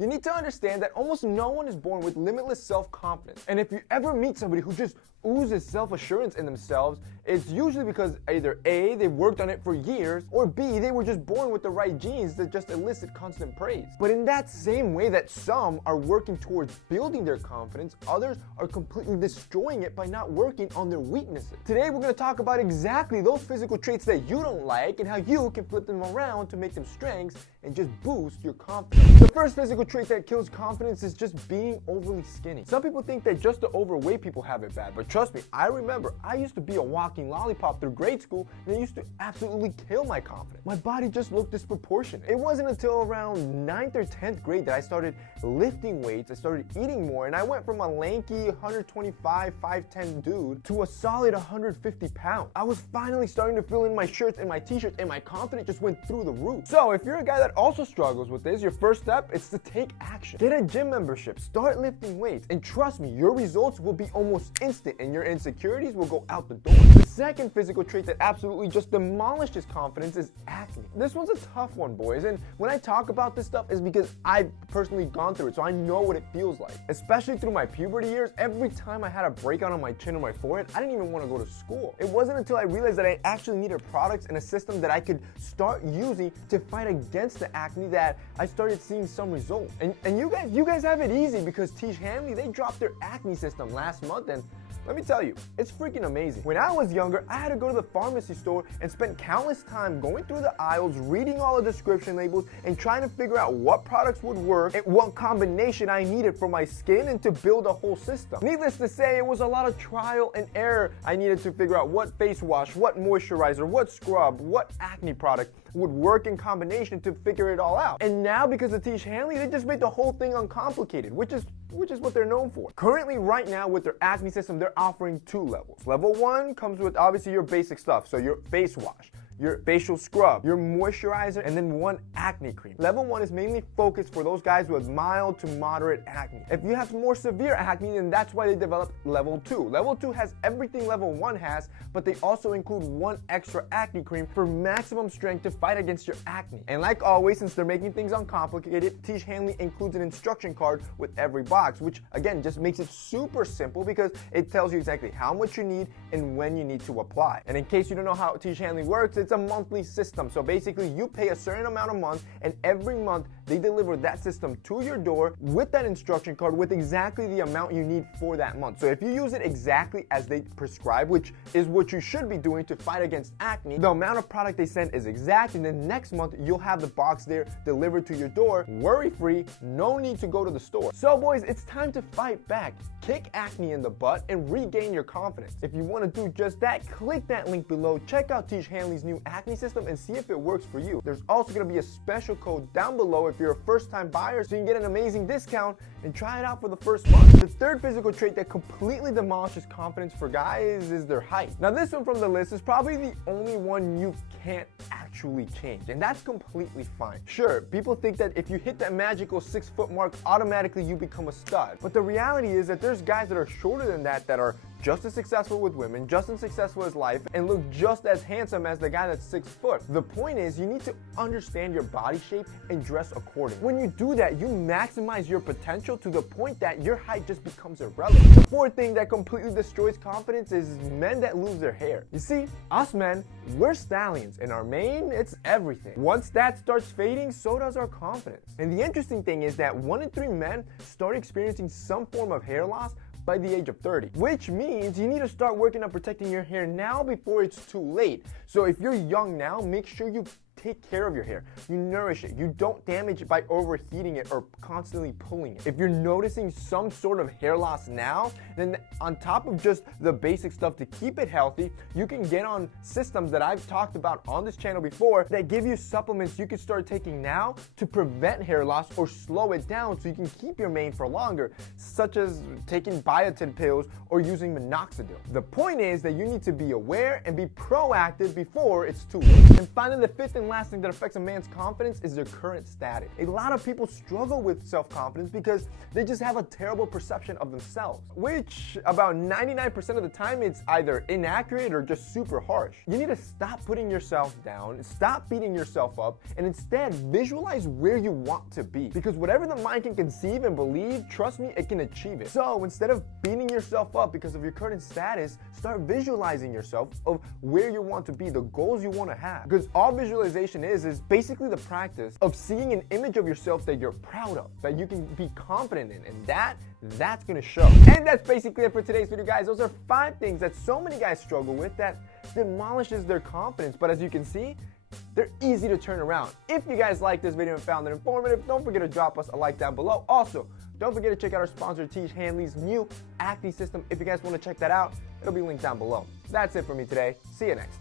You need to understand that almost no one is born with limitless self-confidence. And if you ever meet somebody who just oozes self-assurance in themselves, it's usually because either A, they worked on it for years, or B, they were just born with the right genes that just elicit constant praise. But in that same way that some are working towards building their confidence, others are completely destroying it by not working on their weaknesses. Today we're going to talk about exactly those physical traits that you don't like and how you can flip them around to make them strengths and just boost your confidence. The first physical trait that kills confidence is just being overly skinny. Some people think that just the overweight people have it bad, but trust me, I remember I used to be a walking lollipop through grade school, and it used to absolutely kill my confidence. My body just looked disproportionate. It wasn't until around 9th or 10th grade that I started lifting weights, I started eating more, and I went from a lanky 125, 5'10 dude to a solid 150 pounds. I was finally starting to fill in my shirts and my t-shirts, and my confidence just went through the roof. So if you're a guy that also struggles with this, your first step is to take action. Get a gym membership, start lifting weights, and trust me, your results will be almost instant and your insecurities will go out the door. The second physical trait that absolutely just demolished his confidence is acne. This one's a tough one, boys, and when I talk about this stuff is because I've personally gone through it, so I know what it feels like. Especially through my puberty years, every time I had a breakout on my chin or my forehead, I didn't even want to go to school. It wasn't until I realized that I actually needed products and a system that I could start using to fight against the acne that I started seeing some results. And you guys have it easy because Tiege Hanley, they dropped their acne system last month, and let me tell you, it's freaking amazing. When I was younger, I had to go to the pharmacy store and spend countless time going through the aisles, reading all the description labels, and trying to figure out what products would work and what combination I needed for my skin and to build a whole system. Needless to say, it was a lot of trial and error. I needed to figure out what face wash, what moisturizer, what scrub, what acne product would work in combination to figure it all out. And now, because of Tiege Hanley, they just made the whole thing uncomplicated, which is what they're known for. Currently, right now, with their acne system, they're offering 2 levels. Level 1 comes with obviously your basic stuff, so your face wash, your facial scrub, your moisturizer, and then 1 acne cream. Level 1 is mainly focused for those guys with mild to moderate acne. If you have more severe acne, then that's why they developed Level 2. Level 2 has everything Level 1 has, but they also include 1 extra acne cream for maximum strength to fight against your acne. And like always, since they're making things uncomplicated, Tiege Hanley includes an instruction card with every box, which again just makes it super simple because it tells you exactly how much you need and when you need to apply. And in case you don't know how Tiege Hanley works, it's a monthly system. So basically you pay a certain amount a month, and every month they deliver that system to your door with that instruction card with exactly the amount you need for that month. So if you use it exactly as they prescribe, which is what you should be doing to fight against acne, the amount of product they send is exact, and then next month you'll have the box there delivered to your door, worry-free, no need to go to the store. So boys, it's time to fight back, kick acne in the butt, and regain your confidence. If you want to do just that, click that link below, check out Tiege Hanley's new acne system and see if it works for you. There's also going to be a special code down below if you're a first-time buyer, so you can get an amazing discount and try it out for the first month. The third physical trait that completely demolishes confidence for guys is their height. Now this one from the list is probably the only one you can't actually change, and that's completely fine. Sure, people think that if you hit that magical 6-foot mark, automatically you become a stud. But the reality is that there's guys that are shorter than that are just as successful with women, just as successful as life, and look just as handsome as the guy that's 6 foot. The point is, you need to understand your body shape and dress accordingly. When you do that, you maximize your potential to the point that your height just becomes irrelevant. The fourth thing that completely destroys confidence is men that lose their hair. You see, us men, we're stallions. In our mane, it's everything. Once that starts fading, so does our confidence. And the interesting thing is that 1 in 3 men start experiencing some form of hair loss by the age of 30, which means you need to start working on protecting your hair now before it's too late. So if you're young now, make sure you take care of your hair. You nourish it. You don't damage it by overheating it or constantly pulling it. If you're noticing some sort of hair loss now, then on top of just the basic stuff to keep it healthy, you can get on systems that I've talked about on this channel before that give you supplements you can start taking now to prevent hair loss or slow it down so you can keep your mane for longer, such as taking biotin pills or using minoxidil. The point is that you need to be aware and be proactive before it's too late. And finally, the fifth and last thing that affects a man's confidence is their current status. A lot of people struggle with self-confidence because they just have a terrible perception of themselves, which about 99% of the time it's either inaccurate or just super harsh. You need to stop putting yourself down, stop beating yourself up, and instead visualize where you want to be. Because whatever the mind can conceive and believe, trust me, it can achieve it. So instead of beating yourself up because of your current status, start visualizing yourself of where you want to be, the goals you want to have. Because all visualization is basically the practice of seeing an image of yourself that you're proud of, that you can be confident in, and that's gonna show. And that's basically it for today's video, guys. Those are 5 things that so many guys struggle with that demolishes their confidence. But as you can see, they're easy to turn around. If you guys like this video and found it informative, don't forget to drop us a like down below. Also, don't forget to check out our sponsor, Tiege Hanley's new acne system. If you guys want to check that out, it'll be linked down below. That's it for me today. See you next time.